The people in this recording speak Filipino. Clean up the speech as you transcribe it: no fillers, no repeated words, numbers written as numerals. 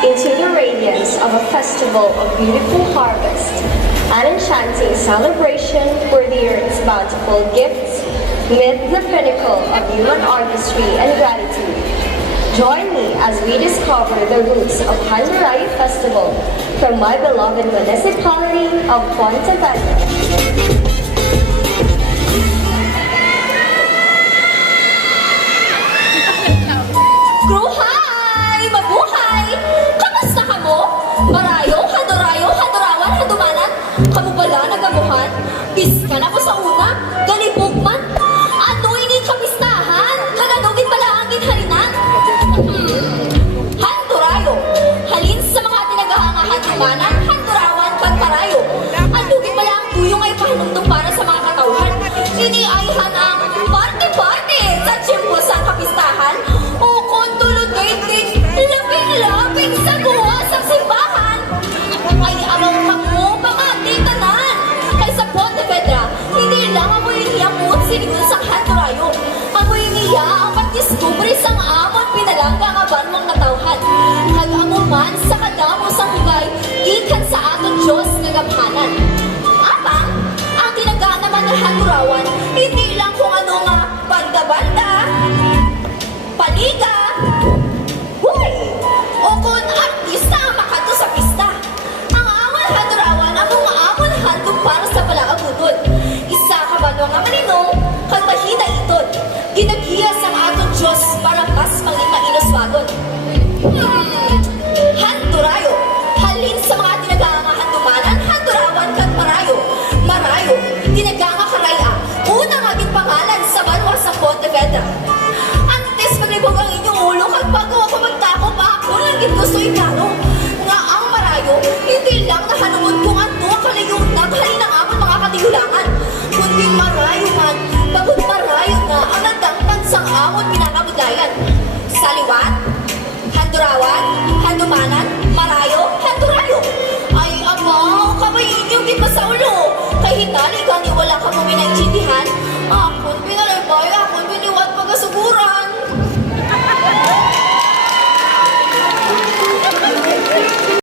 into the radiance of a festival of beautiful harvest, an enchanting celebration where the earth's bountiful gifts meet the pinnacle of human artistry and gratitude. Join me as we discover the roots of Hanurayu Festival from my beloved municipality of Pontevedra. Kruhay! Mabuhay! Kamusta ka mo? Marayo, hadorayo, hadorawan, hadumanan? Kamu bala nagabuhan? Biskan ako sa una, galibog man. Ano ini kamistahan? Kaganugin bala ang ginharinan? Handorayo, halin sa mga tinagahangahan hadumanan, handorawan, pagparayo. Andugin bala ang tuyong ay pahanumdum para sa mga katauhan. Ini ay hanang parte-parte sa tiyempo sa kapistahan. O kung tulog gaitin, laping-laping sa guwa sa simbahan. Ay amaw kamo pangati tanan. Kay sa Pontevedra, hindi lang amoy niya mo't sinigun sa Handorayo. Amoy niya ang pagdiskubre sang amon pinalangga nga banmong natawhan. Kag amo man sa kadamo sa hugay, gikan sa aton Diyos nga gamhanan. Apang, ang tinaga naman ng Handorawan, hindi lang kung ano nga banda-banda, paliga, huy, o kung artista ang makato sa pista. Ang amon Handorawan, among amon handog para sa palaabutod. Isa ka ba nga maninong, kag mahina itod, ginagiyas ang aton Diyos para mas mainuswagon. Handorayo, halin sa mga tinaganga handumanan, handorawan kag marayo. Marayo, tinaganga karaya, unang aging pangalan sa banwa sa Pontevedra. Antes maglibog ang inyong ulo, kag bago ako magtako pa ako lang gusto ikano.